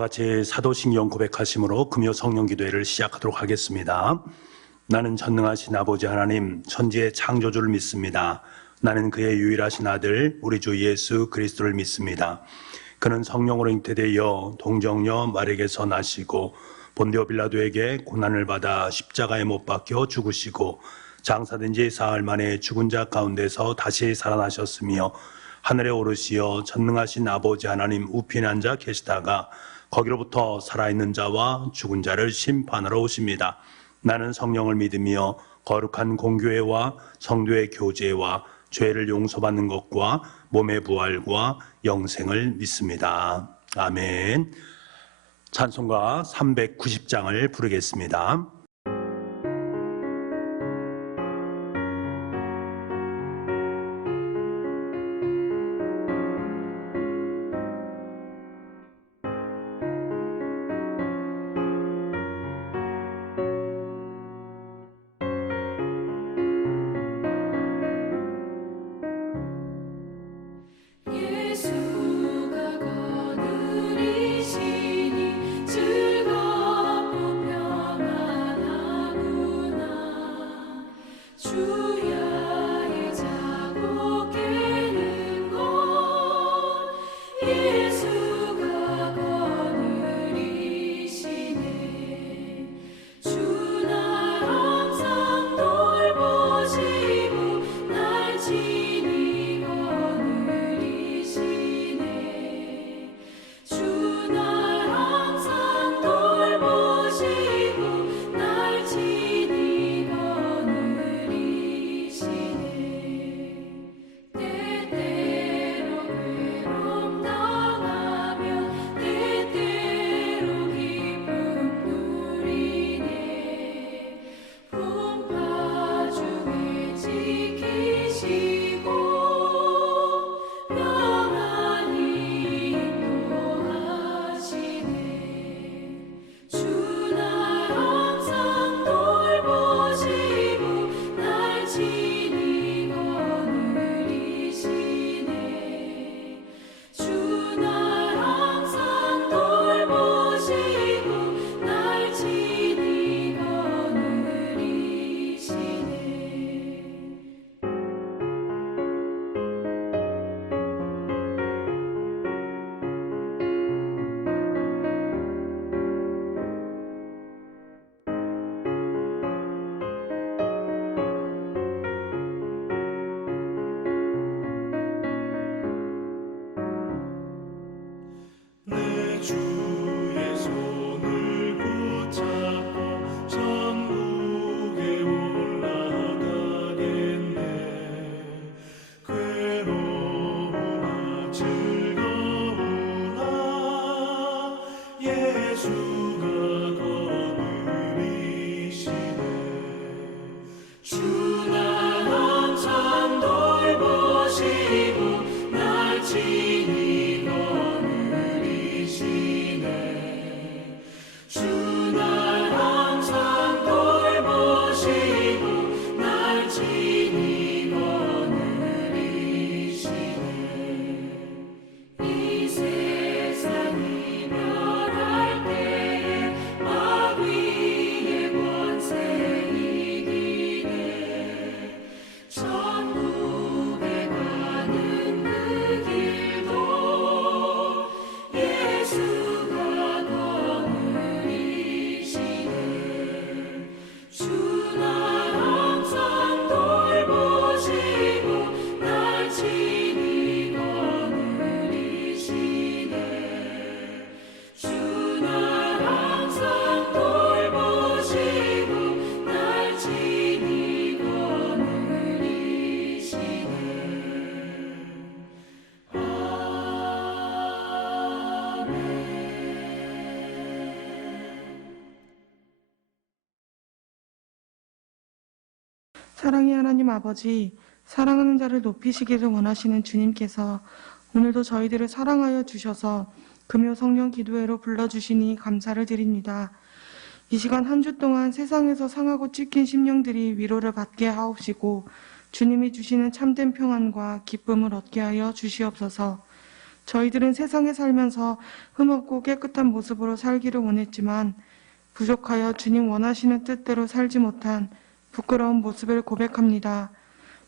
같이 사도신경 고백하심으로 금요 성령 기도회를 시작하도록 하겠습니다. 나는 전능하신 아버지 하나님, 천지의 창조주를 믿습니다. 나는 그의 유일하신 아들, 우리 주 예수 그리스도를 믿습니다. 그는 성령으로 잉태되어 동정녀 마리아에게서 나시고 본디오 빌라도에게 고난을 받아 십자가에 못 박혀 죽으시고 장사된 지 사흘 만에 죽은 자 가운데서 다시 살아나셨으며 하늘에 오르시어 전능하신 아버지 하나님 우편에 앉아 계시다가 거기로부터 살아있는 자와 죽은 자를 심판하러 오십니다. 나는 성령을 믿으며 거룩한 공교회와 성도의 교제와 죄를 용서받는 것과 몸의 부활과 영생을 믿습니다. 아멘. 찬송가 390장을 부르겠습니다. 사랑의 하나님 아버지, 사랑하는 자를 높이시기를 원하시는 주님께서 오늘도 저희들을 사랑하여 주셔서 금요 성령 기도회로 불러주시니 감사를 드립니다. 이 시간 한 주 동안 세상에서 상하고 찢긴 심령들이 위로를 받게 하옵시고 주님이 주시는 참된 평안과 기쁨을 얻게 하여 주시옵소서. 저희들은 세상에 살면서 흠없고 깨끗한 모습으로 살기를 원했지만 부족하여 주님 원하시는 뜻대로 살지 못한 부끄러운 모습을 고백합니다.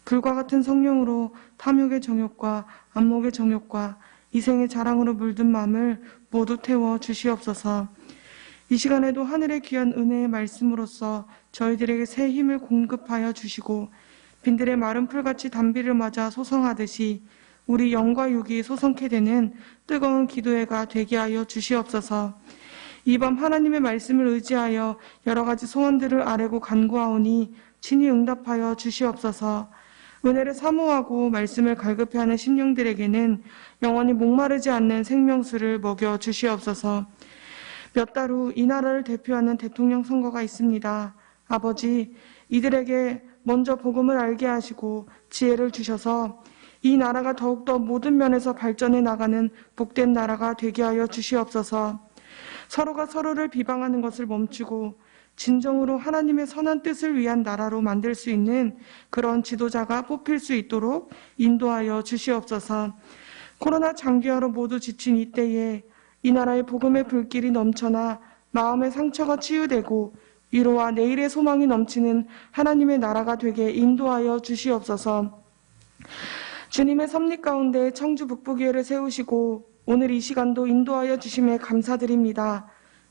불과 같은 성령으로 탐욕의 정욕과 안목의 정욕과 이생의 자랑으로 물든 마음을 모두 태워 주시옵소서. 이 시간에도 하늘의 귀한 은혜의 말씀으로써 저희들에게 새 힘을 공급하여 주시고 빈들의 마른 풀같이 단비를 맞아 소성하듯이 우리 영과 육이 소성케 되는 뜨거운 기도회가 되게 하여 주시옵소서. 이 밤 하나님의 말씀을 의지하여 여러 가지 소원들을 아뢰고 간구하오니 친히 응답하여 주시옵소서. 은혜를 사모하고 말씀을 갈급해하는 심령들에게는 영원히 목마르지 않는 생명수를 먹여 주시옵소서. 몇 달 후 이 나라를 대표하는 대통령 선거가 있습니다. 아버지, 이들에게 먼저 복음을 알게 하시고 지혜를 주셔서 이 나라가 더욱더 모든 면에서 발전해 나가는 복된 나라가 되게 하여 주시옵소서. 서로가 서로를 비방하는 것을 멈추고 진정으로 하나님의 선한 뜻을 위한 나라로 만들 수 있는 그런 지도자가 뽑힐 수 있도록 인도하여 주시옵소서. 코로나 장기화로 모두 지친 이때에 이 나라의 복음의 불길이 넘쳐나 마음의 상처가 치유되고 위로와 내일의 소망이 넘치는 하나님의 나라가 되게 인도하여 주시옵소서. 주님의 섭리 가운데 청주 북부교회를 세우시고 오늘 이 시간도 인도하여 주심에 감사드립니다.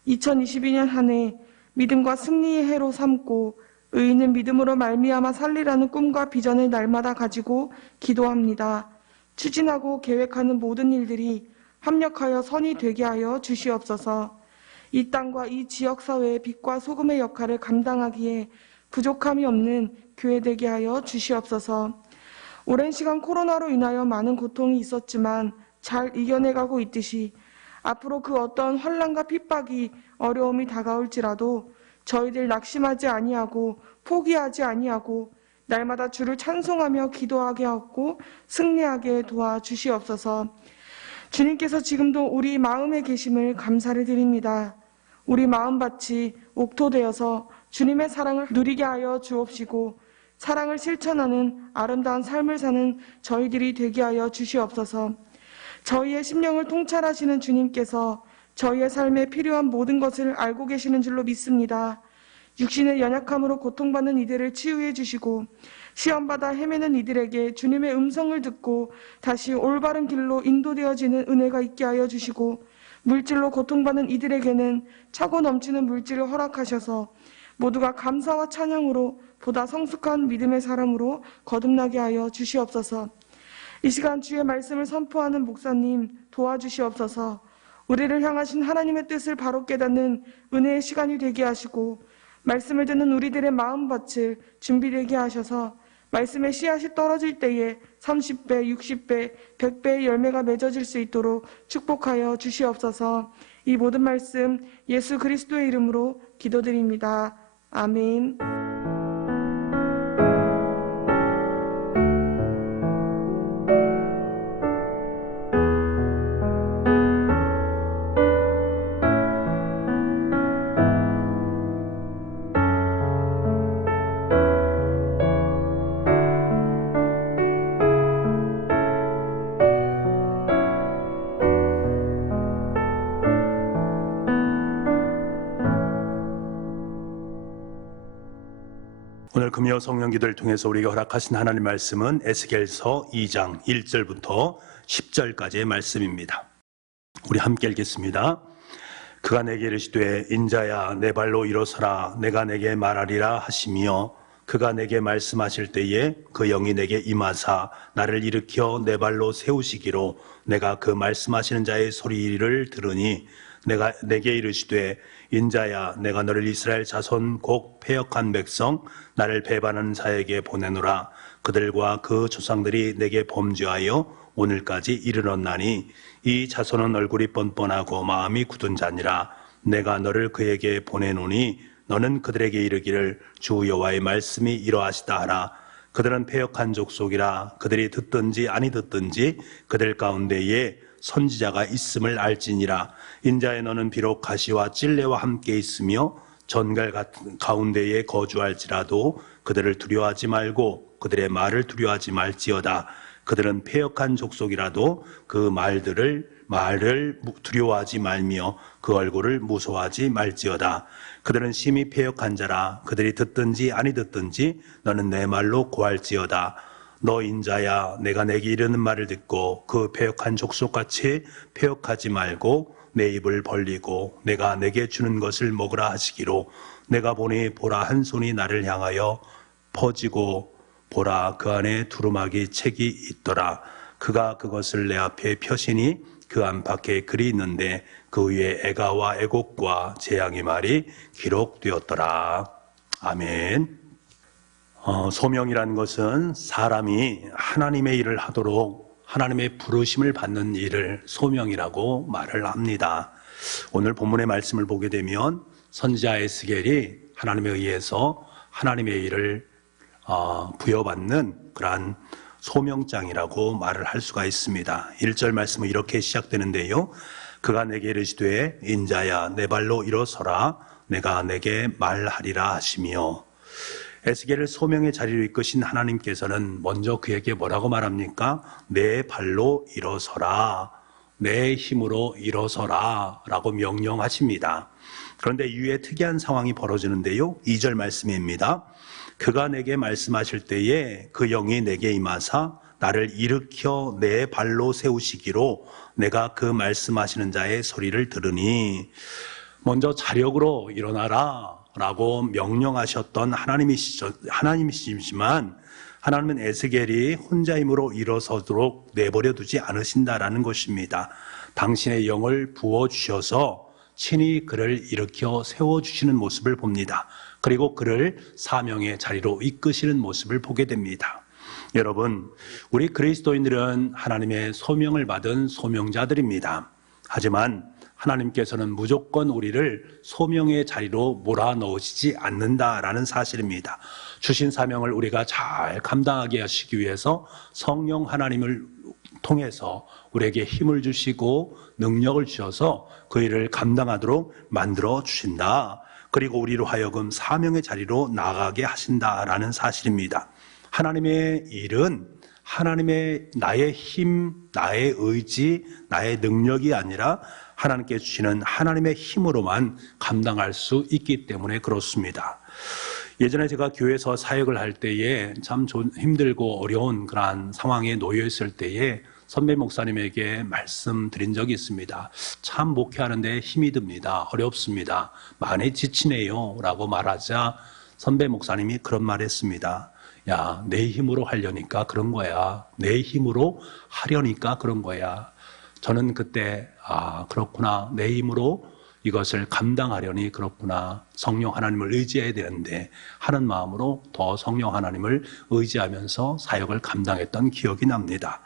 2022년 한 해 믿음과 승리의 해로 삼고 의인은 믿음으로 말미암아 살리라는 꿈과 비전을 날마다 가지고 기도합니다. 추진하고 계획하는 모든 일들이 합력하여 선이 되게 하여 주시옵소서. 이 땅과 이 지역사회의 빛과 소금의 역할을 감당하기에 부족함이 없는 교회 되게 하여 주시옵소서. 오랜 시간 코로나로 인하여 많은 고통이 있었지만 잘 이겨내가고 있듯이 앞으로 그 어떤 환난과 핍박이 어려움이 다가올지라도 저희들 낙심하지 아니하고 포기하지 아니하고 날마다 주를 찬송하며 기도하게 하고 승리하게 도와주시옵소서. 주님께서 지금도 우리 마음에 계심을 감사를 드립니다. 우리 마음밭이 옥토되어서 주님의 사랑을 누리게 하여 주옵시고 사랑을 실천하는 아름다운 삶을 사는 저희들이 되게 하여 주시옵소서. 저희의 심령을 통찰하시는 주님께서 저희의 삶에 필요한 모든 것을 알고 계시는 줄로 믿습니다. 육신의 연약함으로 고통받는 이들을 치유해 주시고 시험받아 헤매는 이들에게 주님의 음성을 듣고 다시 올바른 길로 인도되어지는 은혜가 있게 하여 주시고 물질로 고통받는 이들에게는 차고 넘치는 물질을 허락하셔서 모두가 감사와 찬양으로 보다 성숙한 믿음의 사람으로 거듭나게 하여 주시옵소서. 이 시간 주의 말씀을 선포하는 목사님 도와주시옵소서. 우리를 향하신 하나님의 뜻을 바로 깨닫는 은혜의 시간이 되게 하시고 말씀을 듣는 우리들의 마음밭을 준비되게 하셔서 말씀의 씨앗이 떨어질 때에 30배, 60배, 100배의 열매가 맺어질 수 있도록 축복하여 주시옵소서. 이 모든 말씀 예수 그리스도의 이름으로 기도드립니다. 아멘. 오늘 금요 성령기도를 통해서 우리가 허락하신 하나님 말씀은 에스겔서 2장 1절부터 10절까지의 말씀입니다. 우리 함께 읽겠습니다. 그가 내게 이르시되 인자야 내 발로 일어서라 내가 내게 말하리라 하시며 그가 내게 말씀하실 때에 그 영이 내게 임하사 나를 일으켜 내 발로 세우시기로 내가 그 말씀하시는 자의 소리를 들으니 내가 내게 이르시되 인자야 내가 너를 이스라엘 자손 곡 패역한 백성 나를 배반하는 자에게 보내노라. 그들과 그 조상들이 내게 범죄하여 오늘까지 이르렀나니 이 자손은 얼굴이 뻔뻔하고 마음이 굳은 자니라. 내가 너를 그에게 보내노니 너는 그들에게 이르기를 주 여호와의 말씀이 이러하시다 하라. 그들은 패역한 족속이라. 그들이 듣든지 아니 듣든지 그들 가운데에 선지자가 있음을 알지니라. 인자의 너는 비록 가시와 찔레와 함께 있으며 전갈 가운데에 거주할지라도 그들을 두려워하지 말고 그들의 말을 두려워하지 말지어다. 그들은 패역한 족속이라도 그 말을 두려워하지 말며 그 얼굴을 무서워하지 말지어다. 그들은 심히 패역한 자라. 그들이 듣든지 아니 듣든지 너는 내 말로 고할지어다. 너 인자야, 내가 내게 이르는 말을 듣고 그 패역한 족속같이 패역하지 말고 내 입을 벌리고 내가 내게 주는 것을 먹으라 하시기로. 내가 보니 보라, 한 손이 나를 향하여 퍼지고 보라, 그 안에 두루마기 책이 있더라. 그가 그것을 내 앞에 펴시니 그 안팎에 글이 있는데 그 위에 애가와 애곡과 재앙의 말이 기록되었더라. 아멘. 소명이라는 것은 사람이 하나님의 일을 하도록 하나님의 부르심을 받는 일을 소명이라고 말을 합니다. 오늘 본문의 말씀을 보게 되면 선지자 에스겔이 하나님에 의해서 하나님의 일을 부여받는 그러한 소명장이라고 말을 할 수가 있습니다. 1절 말씀은 이렇게 시작되는데요. 그가 내게 이르시되 인자야, 내 발로 일어서라. 내가 내게 말하리라 하시며. 에스겔을 소명의 자리로 이끄신 하나님께서는 먼저 그에게 뭐라고 말합니까? 내 발로 일어서라. 내 힘으로 일어서라 라고 명령하십니다. 그런데 이후에 특이한 상황이 벌어지는데요. 2절 말씀입니다. 그가 내게 말씀하실 때에 그 영이 내게 임하사 나를 일으켜 내 발로 세우시기로 내가 그 말씀하시는 자의 소리를 들으니. 먼저 자력으로 일어나라 라고 명령하셨던 하나님이시지만 하나님은 에스겔이 혼자 힘으로 일어서도록 내버려 두지 않으신다라는 것입니다. 당신의 영을 부어주셔서 친히 그를 일으켜 세워주시는 모습을 봅니다. 그리고 그를 사명의 자리로 이끄시는 모습을 보게 됩니다. 여러분, 우리 그리스도인들은 하나님의 소명을 받은 소명자들입니다. 하지만 하나님께서는 무조건 우리를 소명의 자리로 몰아넣으시지 않는다라는 사실입니다. 주신 사명을 우리가 잘 감당하게 하시기 위해서 성령 하나님을 통해서 우리에게 힘을 주시고 능력을 주셔서 그 일을 감당하도록 만들어 주신다. 그리고 우리로 하여금 사명의 자리로 나가게 하신다라는 사실입니다. 하나님의 일은 나의 힘, 나의 의지, 나의 능력이 아니라 하나님께 주시는 하나님의 힘으로만 감당할 수 있기 때문에 그렇습니다. 예전에 제가 교회에서 사역을 할 때에 참 힘들고 어려운 그러한 상황에 놓여 있을 때에 선배 목사님에게 말씀드린 적이 있습니다. 참 목회하는데 힘이 듭니다. 어렵습니다. 많이 지치네요 라고 말하자 선배 목사님이 그런 말 했습니다. 야, 내 힘으로 하려니까 그런 거야. 내 힘으로 하려니까 그런 거야. 저는 그때 그렇구나. 내 힘으로 이것을 감당하려니 그렇구나. 성령 하나님을 의지해야 되는데 하는 마음으로 더 성령 하나님을 의지하면서 사역을 감당했던 기억이 납니다.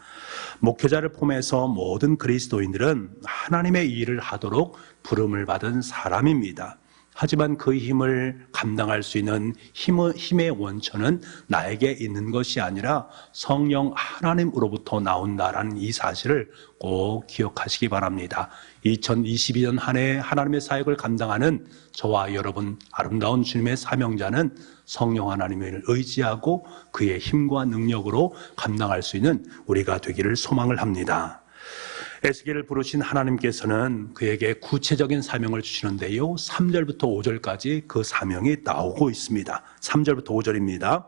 목회자를 포함해서 모든 그리스도인들은 하나님의 일을 하도록 부름을 받은 사람입니다. 하지만 그 힘을 감당할 수 있는 힘의 원천은 나에게 있는 것이 아니라 성령 하나님으로부터 나온다라는 이 사실을 꼭 기억하시기 바랍니다. 2022년 한 해 하나님의 사역을 감당하는 저와 여러분 아름다운 주님의 사명자는 성령 하나님을 의지하고 그의 힘과 능력으로 감당할 수 있는 우리가 되기를 소망을 합니다. 에스겔을 부르신 하나님께서는 그에게 구체적인 사명을 주시는데요. 3절부터 5절까지 그 사명이 나오고 있습니다. 3절부터 5절입니다.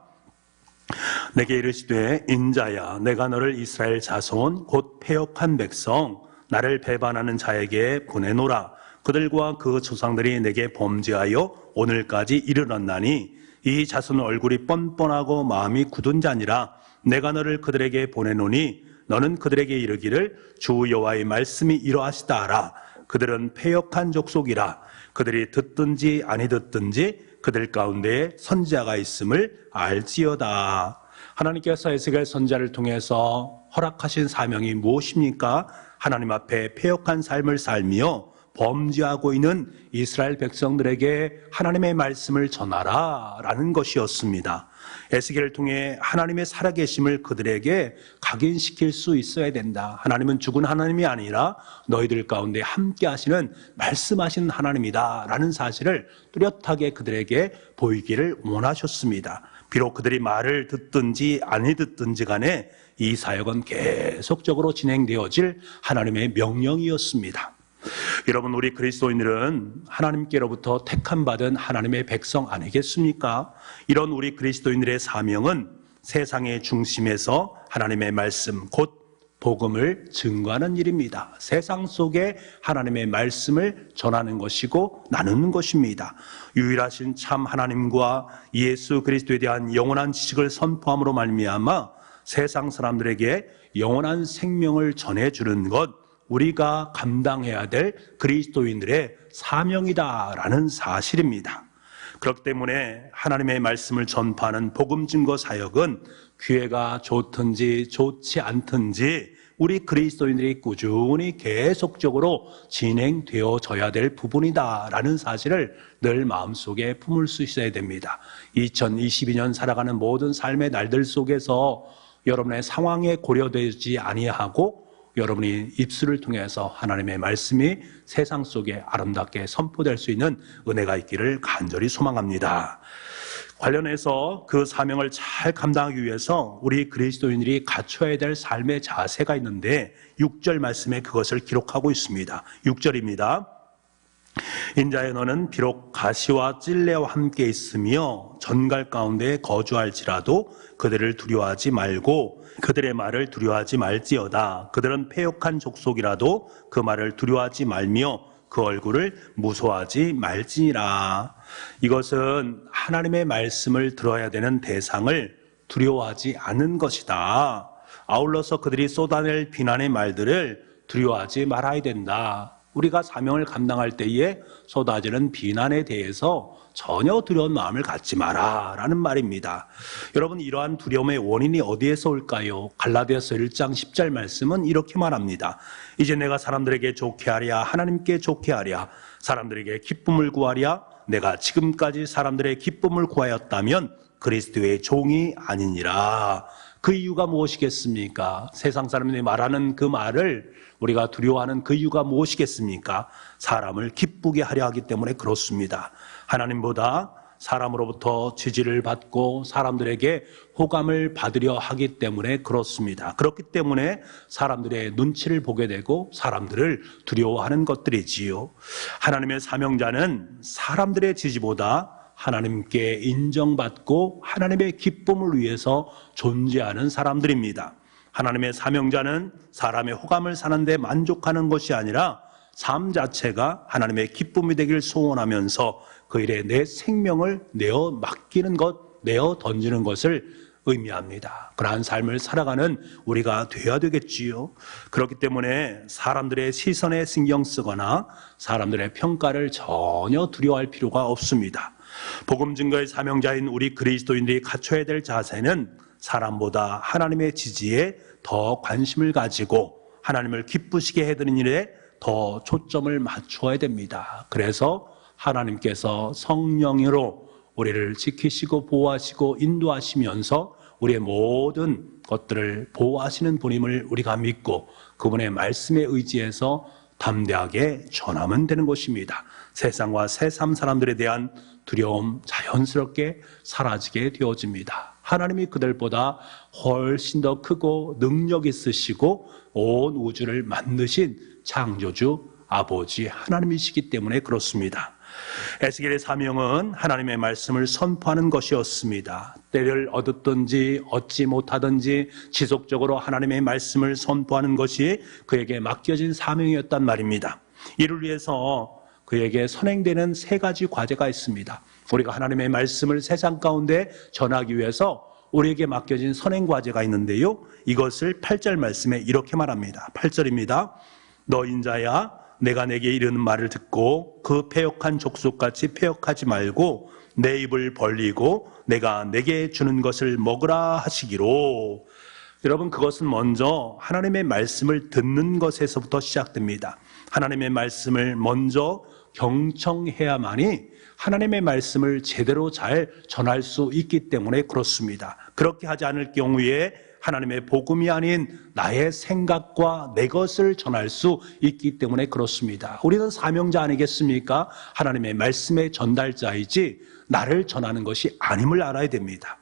내게 이르시되 인자야, 내가 너를 이스라엘 자손 곧 패역한 백성 나를 배반하는 자에게 보내노라. 그들과 그 조상들이 내게 범죄하여 오늘까지 이르렀나니 이 자손 얼굴이 뻔뻔하고 마음이 굳은 자니라. 내가 너를 그들에게 보내노니 너는 그들에게 이르기를 주 여호와의 말씀이 이러하시다 하라. 그들은 패역한 족속이라. 그들이 듣든지 아니 듣든지 그들 가운데에 선지자가 있음을 알지어다. 하나님께서 에스겔 선지자를 통해서 허락하신 사명이 무엇입니까? 하나님 앞에 패역한 삶을 살며 범죄하고 있는 이스라엘 백성들에게 하나님의 말씀을 전하라라는 것이었습니다. 에스겔을 통해 하나님의 살아계심을 그들에게 각인시킬 수 있어야 된다. 하나님은 죽은 하나님이 아니라 너희들 가운데 함께 하시는 말씀하시는 하나님이다 라는 사실을 뚜렷하게 그들에게 보이기를 원하셨습니다. 비록 그들이 말을 듣든지 아니 듣든지 간에 이 사역은 계속적으로 진행되어질 하나님의 명령이었습니다. 여러분, 우리 그리스도인들은 하나님께로부터 택함받은 하나님의 백성 아니겠습니까? 이런 우리 그리스도인들의 사명은 세상의 중심에서 하나님의 말씀 곧 복음을 증거하는 일입니다. 세상 속에 하나님의 말씀을 전하는 것이고 나누는 것입니다. 유일하신 참 하나님과 예수 그리스도에 대한 영원한 지식을 선포함으로 말미암아 세상 사람들에게 영원한 생명을 전해주는 것, 우리가 감당해야 될 그리스도인들의 사명이다라는 사실입니다. 그렇기 때문에 하나님의 말씀을 전파하는 복음 증거 사역은 기회가 좋든지 좋지 않든지 우리 그리스도인들이 꾸준히 계속적으로 진행되어져야 될 부분이다라는 사실을 늘 마음속에 품을 수 있어야 됩니다. 2022년 살아가는 모든 삶의 날들 속에서 여러분의 상황에 고려되지 아니하고 여러분이 입술을 통해서 하나님의 말씀이 세상 속에 아름답게 선포될 수 있는 은혜가 있기를 간절히 소망합니다. 관련해서 그 사명을 잘 감당하기 위해서 우리 그리스도인들이 갖춰야 될 삶의 자세가 있는데 6절 말씀에 그것을 기록하고 있습니다. 6절입니다. 인자의 너는 비록 가시와 찔레와 함께 있으며 전갈 가운데 거주할지라도 그들을 두려워하지 말고 그들의 말을 두려워하지 말지어다. 그들은 패역한 족속이라도 그 말을 두려워하지 말며 그 얼굴을 무서워하지 말지니라. 이것은 하나님의 말씀을 들어야 되는 대상을 두려워하지 않는 것이다. 아울러서 그들이 쏟아낼 비난의 말들을 두려워하지 말아야 된다. 우리가 사명을 감당할 때에 쏟아지는 비난에 대해서 전혀 두려운 마음을 갖지 마라 라는 말입니다. 여러분, 이러한 두려움의 원인이 어디에서 올까요? 갈라디아서 1장 10절 말씀은 이렇게 말합니다. 이제 내가 사람들에게 좋게 하랴 하나님께 좋게 하랴 사람들에게 기쁨을 구하랴 내가 지금까지 사람들의 기쁨을 구하였다면 그리스도의 종이 아니니라. 그 이유가 무엇이겠습니까? 세상 사람들이 말하는 그 말을 우리가 두려워하는 그 이유가 무엇이겠습니까? 사람을 기쁘게 하려 하기 때문에 그렇습니다. 하나님보다 사람으로부터 지지를 받고 사람들에게 호감을 받으려 하기 때문에 그렇습니다. 그렇기 때문에 사람들의 눈치를 보게 되고 사람들을 두려워하는 것들이지요. 하나님의 사명자는 사람들의 지지보다 하나님께 인정받고 하나님의 기쁨을 위해서 존재하는 사람들입니다. 하나님의 사명자는 사람의 호감을 사는데 만족하는 것이 아니라 삶 자체가 하나님의 기쁨이 되길 소원하면서 그 일에 내 생명을 내어 맡기는 것, 내어 던지는 것을 의미합니다. 그러한 삶을 살아가는 우리가 되어야 되겠지요. 그렇기 때문에 사람들의 시선에 신경 쓰거나 사람들의 평가를 전혀 두려워할 필요가 없습니다. 복음 증거의 사명자인 우리 그리스도인들이 갖춰야 될 자세는 사람보다 하나님의 지지에 더 관심을 가지고 하나님을 기쁘시게 해드리는 일에 더 초점을 맞추어야 됩니다. 그래서 하나님께서 성령으로 우리를 지키시고 보호하시고 인도하시면서 우리의 모든 것들을 보호하시는 분임을 우리가 믿고 그분의 말씀에 의지해서 담대하게 전하면 되는 것입니다. 세상과 새삼 사람들에 대한 두려움 자연스럽게 사라지게 되어집니다. 하나님이 그들보다 훨씬 더 크고 능력 있으시고 온 우주를 만드신 창조주 아버지 하나님이시기 때문에 그렇습니다. 에스겔의 사명은 하나님의 말씀을 선포하는 것이었습니다. 때를 얻었든지 얻지 못하든지 지속적으로 하나님의 말씀을 선포하는 것이 그에게 맡겨진 사명이었단 말입니다. 이를 위해서 그에게 선행되는 세 가지 과제가 있습니다. 우리가 하나님의 말씀을 세상 가운데 전하기 위해서 우리에게 맡겨진 선행 과제가 있는데요. 이것을 8절 말씀에 이렇게 말합니다. 8절입니다. 너 인자야 내가 내게 이르는 말을 듣고 그 패역한 족속같이 패역하지 말고 내 입을 벌리고 내가 내게 주는 것을 먹으라 하시기로. 여러분, 그것은 먼저 하나님의 말씀을 듣는 것에서부터 시작됩니다. 하나님의 말씀을 먼저 경청해야만이 하나님의 말씀을 제대로 잘 전할 수 있기 때문에 그렇습니다. 그렇게 하지 않을 경우에 하나님의 복음이 아닌 나의 생각과 내 것을 전할 수 있기 때문에 그렇습니다. 우리는 사명자 아니겠습니까? 하나님의 말씀의 전달자이지 나를 전하는 것이 아님을 알아야 됩니다.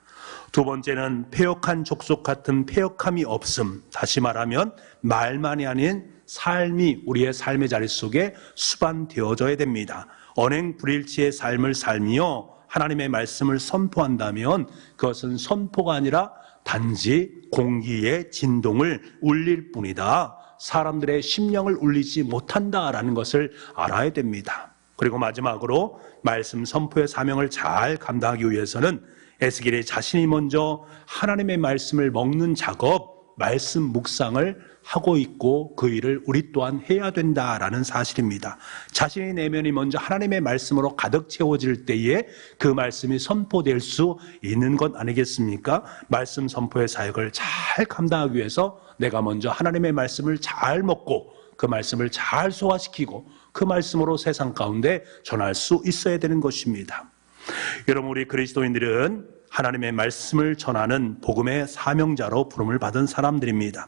두 번째는 패역한 족속 같은 패역함이 없음. 다시 말하면 말만이 아닌 삶이 우리의 삶의 자리 속에 수반되어져야 됩니다. 언행 불일치의 삶을 살며 하나님의 말씀을 선포한다면 그것은 선포가 아니라 단지 공기의 진동을 울릴 뿐이다. 사람들의 심령을 울리지 못한다라는 것을 알아야 됩니다. 그리고 마지막으로 말씀 선포의 사명을 잘 감당하기 위해서는 에스겔이 자신이 먼저 하나님의 말씀을 먹는 작업, 말씀 묵상을 하고 있고 그 일을 우리 또한 해야 된다라는 사실입니다. 자신의 내면이 먼저 하나님의 말씀으로 가득 채워질 때에 그 말씀이 선포될 수 있는 것 아니겠습니까? 말씀 선포의 사역을 잘 감당하기 위해서 내가 먼저 하나님의 말씀을 잘 먹고 그 말씀을 잘 소화시키고 그 말씀으로 세상 가운데 전할 수 있어야 되는 것입니다. 여러분, 우리 그리스도인들은 하나님의 말씀을 전하는 복음의 사명자로 부름을 받은 사람들입니다.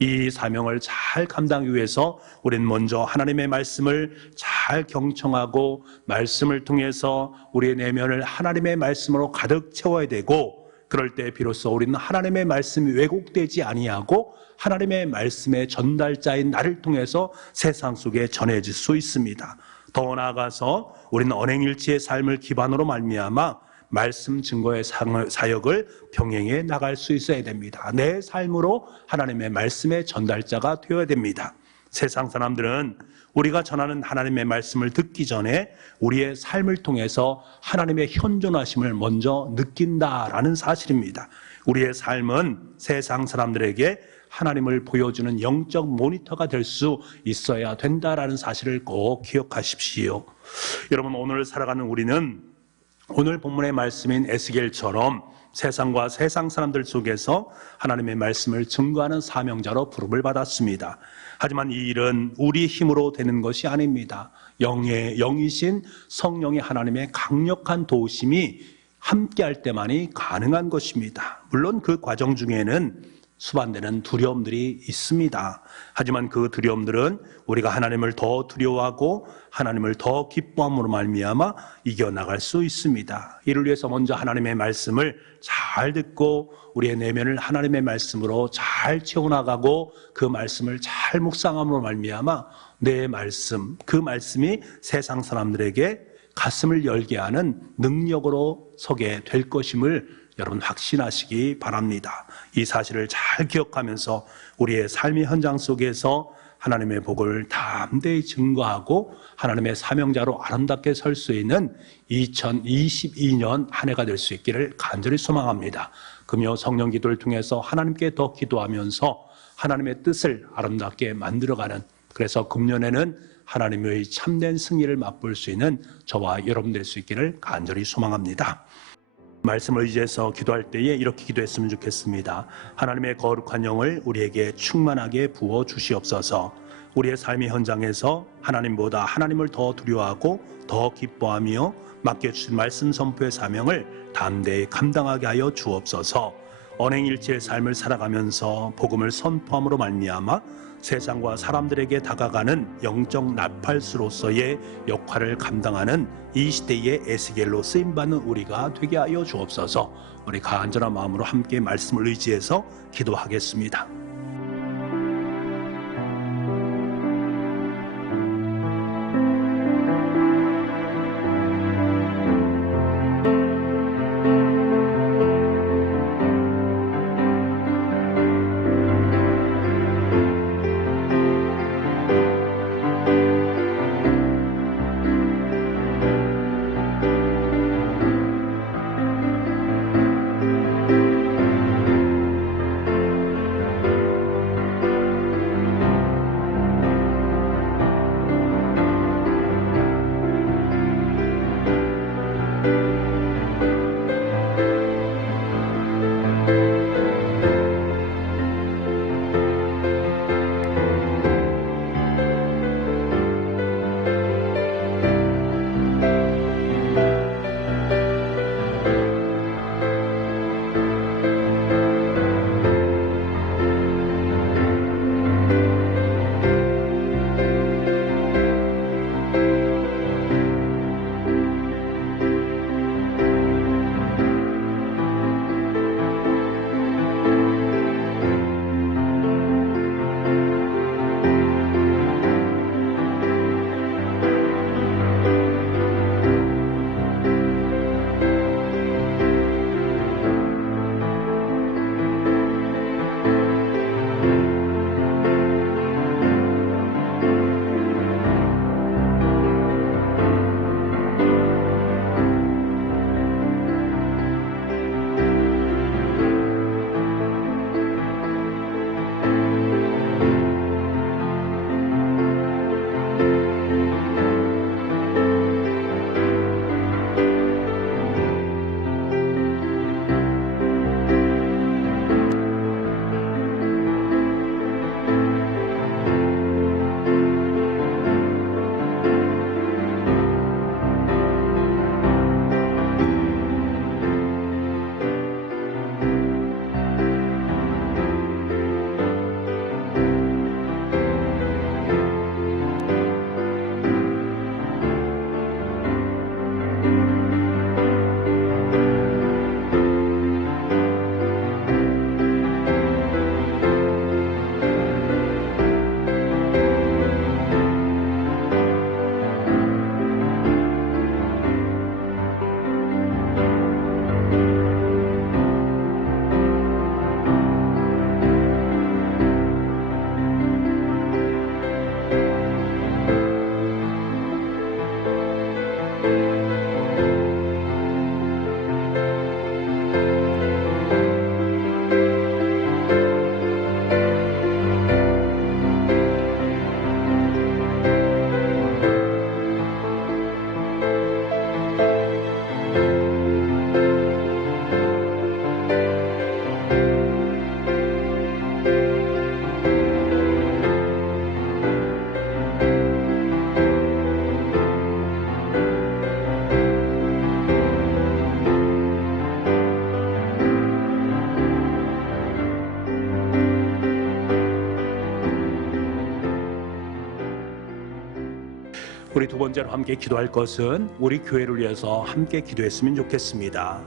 이 사명을 잘 감당하기 위해서 우리는 먼저 하나님의 말씀을 잘 경청하고 말씀을 통해서 우리의 내면을 하나님의 말씀으로 가득 채워야 되고, 그럴 때 비로소 우리는 하나님의 말씀이 왜곡되지 아니하고 하나님의 말씀의 전달자인 나를 통해서 세상 속에 전해질 수 있습니다. 더 나아가서 우리는 언행일치의 삶을 기반으로 말미암아 말씀 증거의 사역을 병행해 나갈 수 있어야 됩니다. 내 삶으로 하나님의 말씀의 전달자가 되어야 됩니다. 세상 사람들은 우리가 전하는 하나님의 말씀을 듣기 전에 우리의 삶을 통해서 하나님의 현존하심을 먼저 느낀다라는 사실입니다. 우리의 삶은 세상 사람들에게 하나님을 보여주는 영적 모니터가 될 수 있어야 된다라는 사실을 꼭 기억하십시오. 여러분, 오늘 살아가는 우리는 오늘 본문의 말씀인 에스겔처럼 세상과 세상 사람들 속에서 하나님의 말씀을 증거하는 사명자로 부름을 받았습니다. 하지만 이 일은 우리 힘으로 되는 것이 아닙니다. 영이신 성령의 하나님의 강력한 도우심이 함께할 때만이 가능한 것입니다. 물론 그 과정 중에는 수반되는 두려움들이 있습니다. 하지만 그 두려움들은 우리가 하나님을 더 두려워하고 하나님을 더 기뻐함으로 말미암아 이겨나갈 수 있습니다. 이를 위해서 먼저 하나님의 말씀을 잘 듣고 우리의 내면을 하나님의 말씀으로 잘 채워나가고 그 말씀을 잘 묵상함으로 말미암아 내 말씀, 그 말씀이 세상 사람들에게 가슴을 열게 하는 능력으로 서게 될 것임을 여러분 확신하시기 바랍니다. 이 사실을 잘 기억하면서 우리의 삶의 현장 속에서 하나님의 복을 담대히 증거하고 하나님의 사명자로 아름답게 설 수 있는 2022년 한 해가 될 수 있기를 간절히 소망합니다. 금요 성령 기도를 통해서 하나님께 더 기도하면서 하나님의 뜻을 아름답게 만들어가는, 그래서 금년에는 하나님의 참된 승리를 맛볼 수 있는 저와 여러분 될 수 있기를 간절히 소망합니다. 말씀을 의지해서 기도할 때에 이렇게 기도했으면 좋겠습니다. 하나님의 거룩한 영을 우리에게 충만하게 부어 주시옵소서. 우리의 삶의 현장에서 하나님보다 하나님을 더 두려워하고 더 기뻐하며 맡겨주신 말씀 선포의 사명을 담대히 감당하게 하여 주옵소서. 언행일치의 삶을 살아가면서 복음을 선포함으로 말미암아 세상과 사람들에게 다가가는 영적 나팔수로서의 역할을 감당하는 이 시대의 에스겔로 쓰임받는 우리가 되게 하여 주옵소서. 우리 간절한 마음으로 함께 말씀을 의지해서 기도하겠습니다. 우리 두 번째로 함께 기도할 것은 우리 교회를 위해서 함께 기도했으면 좋겠습니다.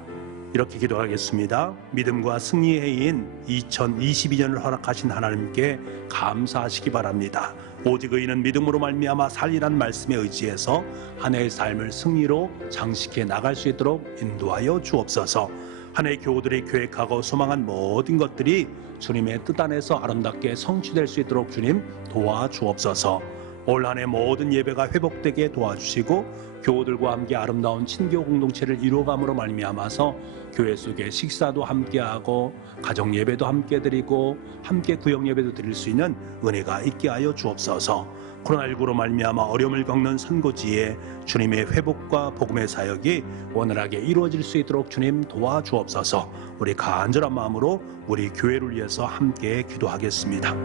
이렇게 기도하겠습니다. 믿음과 승리의 해인 2022년을 허락하신 하나님께 감사하시기 바랍니다. 오직 의인은 믿음으로 말미암아 살리라는 말씀에 의지해서 한 해의 삶을 승리로 장식해 나갈 수 있도록 인도하여 주옵소서. 한 해 교우들이 계획하고 소망한 모든 것들이 주님의 뜻 안에서 아름답게 성취될 수 있도록 주님 도와주옵소서. 올 한 해 모든 예배가 회복되게 도와주시고 교우들과 함께 아름다운 친교 공동체를 이루어감으로 말미암아서 교회 속에 식사도 함께하고 가정 예배도 함께 드리고 함께 구역 예배도 드릴 수 있는 은혜가 있게 하여 주옵소서. 코로나19로 말미암아 어려움을 겪는 선고지에 주님의 회복과 복음의 사역이 원활하게 이루어질 수 있도록 주님 도와주옵소서. 우리 간절한 마음으로 우리 교회를 위해서 함께 기도하겠습니다.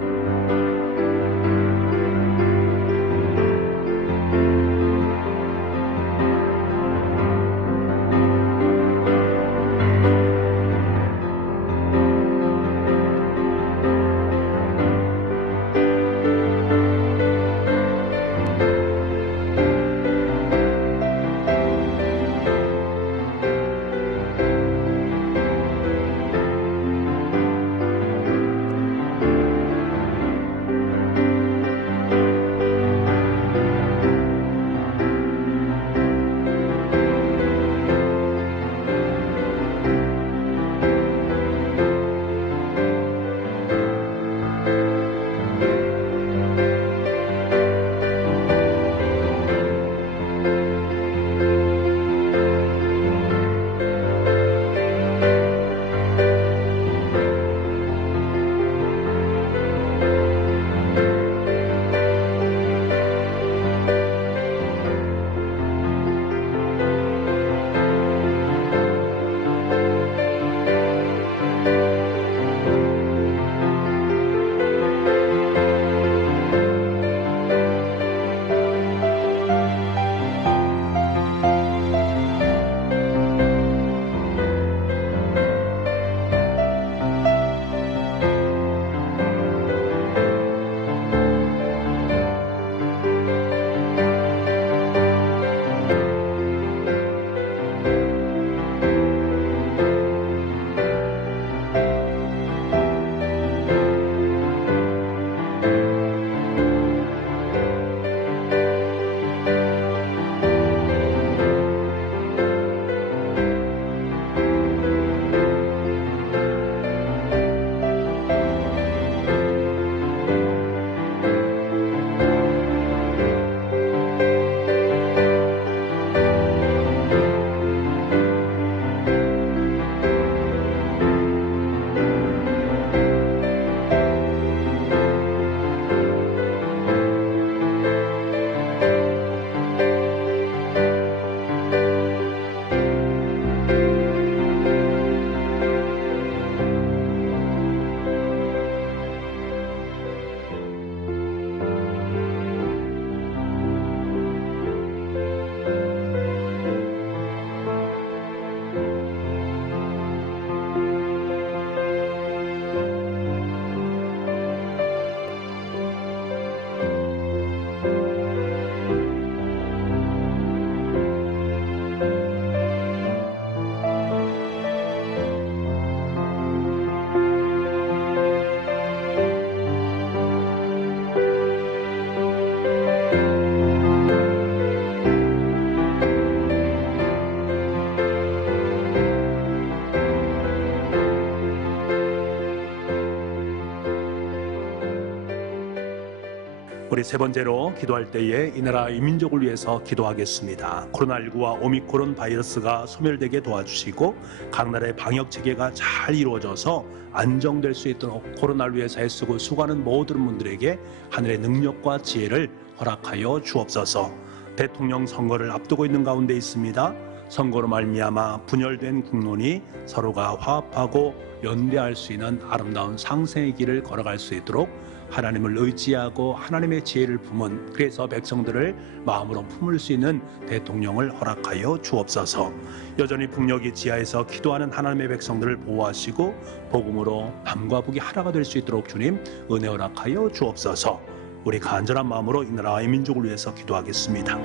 우리 세 번째로 기도할 때에 이 나라 이 민족을 위해서 기도하겠습니다. 코로나19와 오미크론 바이러스가 소멸되게 도와주시고 각 나라의 방역 체계가 잘 이루어져서 안정될 수 있도록 코로나를 위해서 애쓰고 수고하는 모든 분들에게 하늘의 능력과 지혜를 허락하여 주옵소서. 대통령 선거를 앞두고 있는 가운데 있습니다. 선거로 말미암아 분열된 국론이 서로가 화합하고 연대할 수 있는 아름다운 상생의 길을 걸어갈 수 있도록 하나님을 의지하고 하나님의 지혜를 품은, 그래서 백성들을 마음으로 품을 수 있는 대통령을 허락하여 주옵소서. 여전히 북녘이 지하에서 기도하는 하나님의 백성들을 보호하시고 복음으로 남과 북이 하나가 될 수 있도록 주님 은혜 허락하여 주옵소서. 우리 간절한 마음으로 이 나라의 민족을 위해서 기도하겠습니다.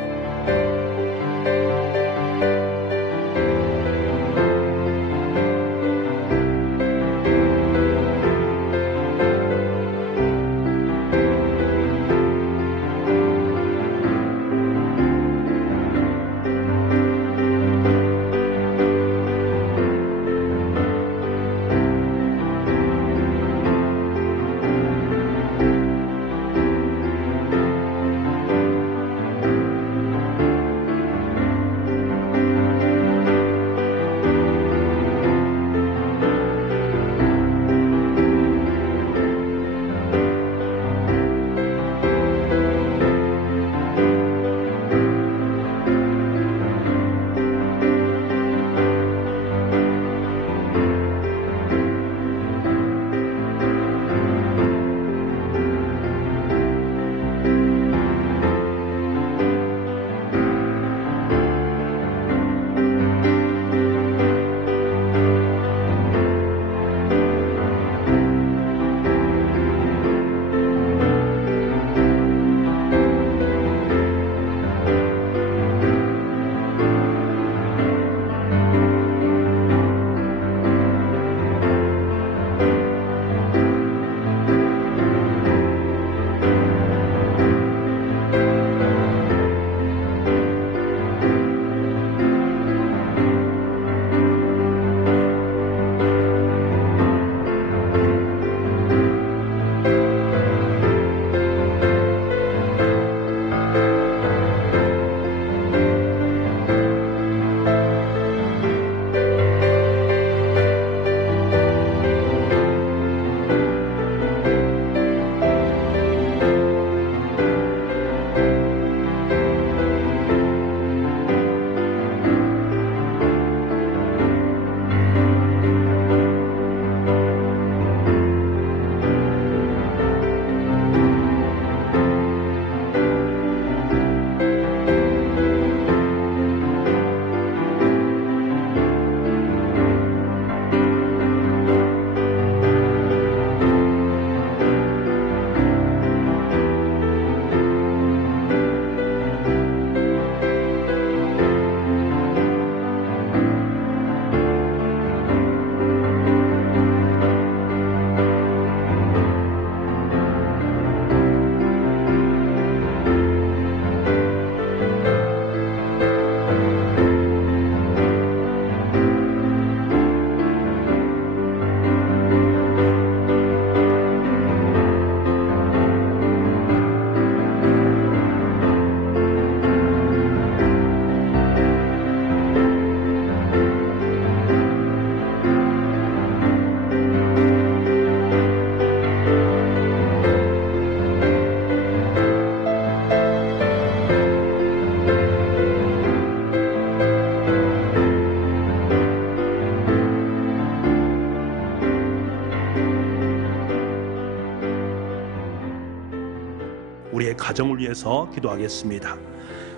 우리의 가정을 위해서 기도하겠습니다.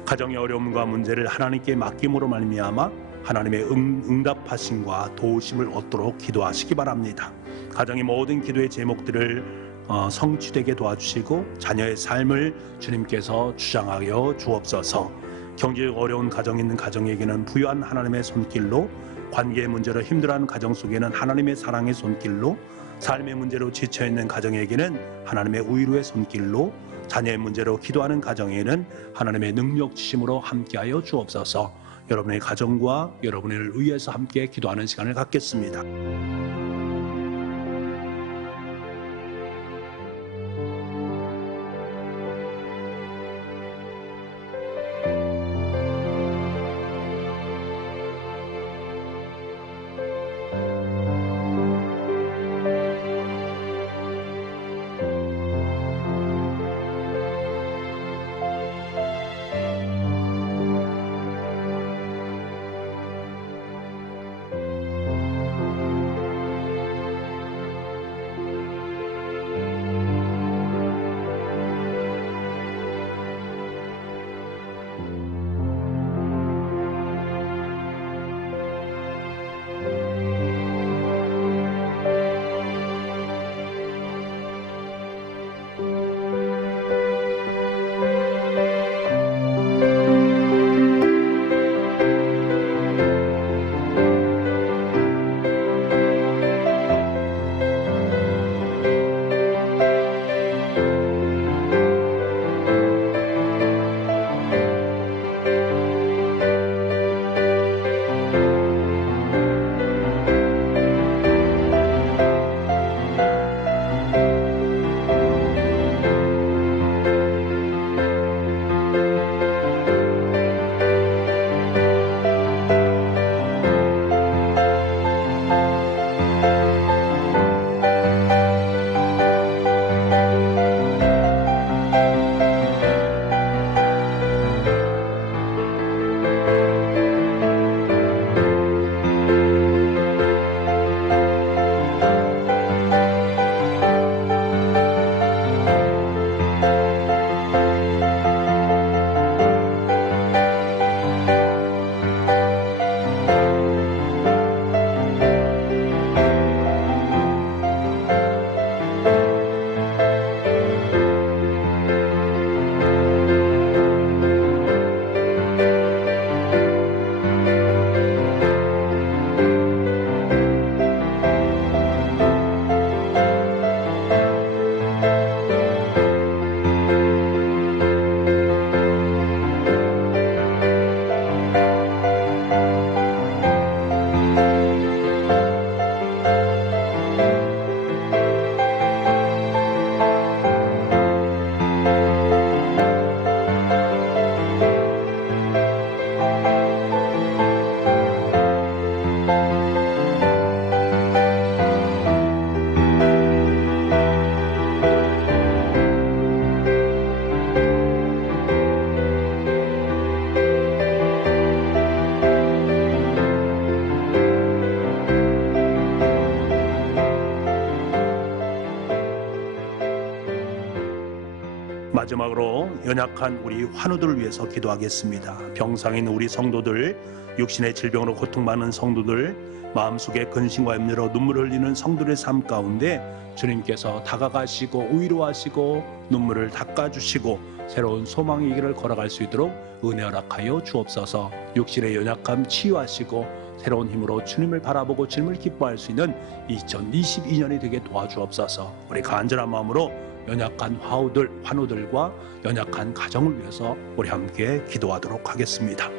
가정의 어려움과 문제를 하나님께 맡김으로 말미암아 하나님의 응답하심과 도우심을 얻도록 기도하시기 바랍니다. 가정의 모든 기도의 제목들을 성취되게 도와주시고 자녀의 삶을 주님께서 주장하여 주옵소서. 경제적 어려운 가정이 있는 가정에게는 부유한 하나님의 손길로, 관계의 문제로 힘들어하는 가정 속에는 하나님의 사랑의 손길로, 삶의 문제로 지쳐있는 가정에게는 하나님의 위로의 손길로, 자녀의 문제로 기도하는 가정에는 하나님의 능력 주심으로 함께하여 주옵소서. 여러분의 가정과 여러분을 위해서 함께 기도하는 시간을 갖겠습니다. 마지막으로 연약한 우리 환우들을 위해서 기도하겠습니다. 병상인 우리 성도들, 육신의 질병으로 고통받는 성도들, 마음속에 근심과 염려로 눈물을 흘리는 성도들의 삶 가운데 주님께서 다가가시고 위로하시고 눈물을 닦아주시고 새로운 소망의 길을 걸어갈 수 있도록 은혜 허락하여 주옵소서. 육신의 연약함 치유하시고 새로운 힘으로 주님을 바라보고 주님을 기뻐할 수 있는 2022년이 되게 도와주옵소서. 우리 간절한 마음으로 연약한 환우들과 연약한 가정을 위해서 우리 함께 기도하도록 하겠습니다.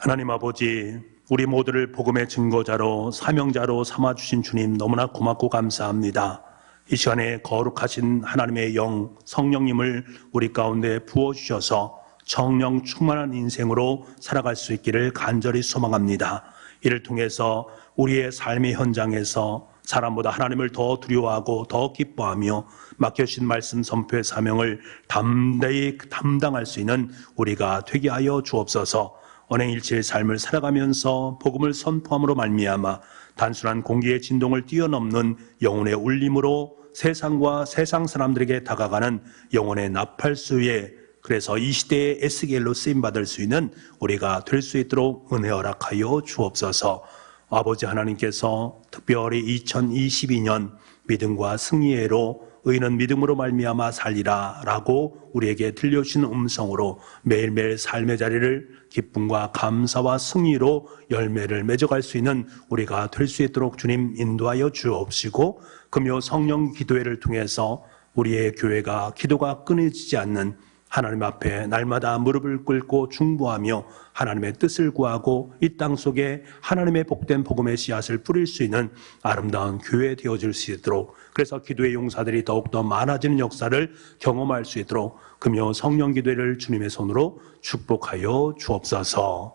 하나님 아버지, 우리 모두를 복음의 증거자로 사명자로 삼아주신 주님 너무나 고맙고 감사합니다. 이 시간에 거룩하신 하나님의 영 성령님을 우리 가운데 부어주셔서 성령 충만한 인생으로 살아갈 수 있기를 간절히 소망합니다. 이를 통해서 우리의 삶의 현장에서 사람보다 하나님을 더 두려워하고 더 기뻐하며 맡겨주신 말씀 선포의 사명을 담대히 감당할 수 있는 우리가 되게 하여 주옵소서. 언행일체의 삶을 살아가면서 복음을 선포함으로 말미암아 단순한 공기의 진동을 뛰어넘는 영혼의 울림으로 세상과 세상 사람들에게 다가가는 영혼의 나팔수에, 그래서 이 시대의 에스겔로 쓰임받을 수 있는 우리가 될 수 있도록 은혜 허락하여 주옵소서. 아버지 하나님께서 특별히 2022년 믿음과 승리로 의인은 믿음으로 말미암아 살리라 라고 우리에게 들려주신 음성으로 매일매일 삶의 자리를 기쁨과 감사와 승리로 열매를 맺어갈 수 있는 우리가 될 수 있도록 주님 인도하여 주옵시고, 금요 성령 기도회를 통해서 우리의 교회가 기도가 끊어지지 않는 하나님 앞에 날마다 무릎을 꿇고 중보하며 하나님의 뜻을 구하고 이 땅 속에 하나님의 복된 복음의 씨앗을 뿌릴 수 있는 아름다운 교회 되어질 수 있도록, 그래서 기도의 용사들이 더욱더 많아지는 역사를 경험할 수 있도록 금요 성령 기도회를 주님의 손으로 축복하여 주옵소서.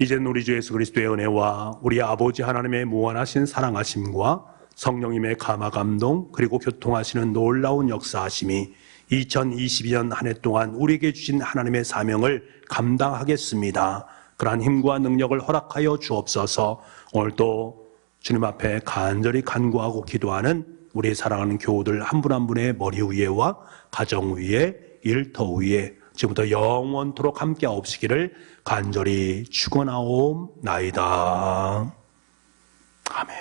이제는 우리 주 예수 그리스도의 은혜와 우리 아버지 하나님의 무한하신 사랑하심과 성령님의 감화 감동 그리고 교통하시는 놀라운 역사하심이 2022년 한 해 동안 우리에게 주신 하나님의 사명을 감당하겠습니다. 그러한 힘과 능력을 허락하여 주옵소서. 오늘도 주님 앞에 간절히 간구하고 기도하는 우리 사랑하는 교우들 한 분 한 분의 머리 위에와 가정 위에 일터 위에 지금부터 영원토록 함께 하옵시기를 간절히 축원하옵나이다. 아멘.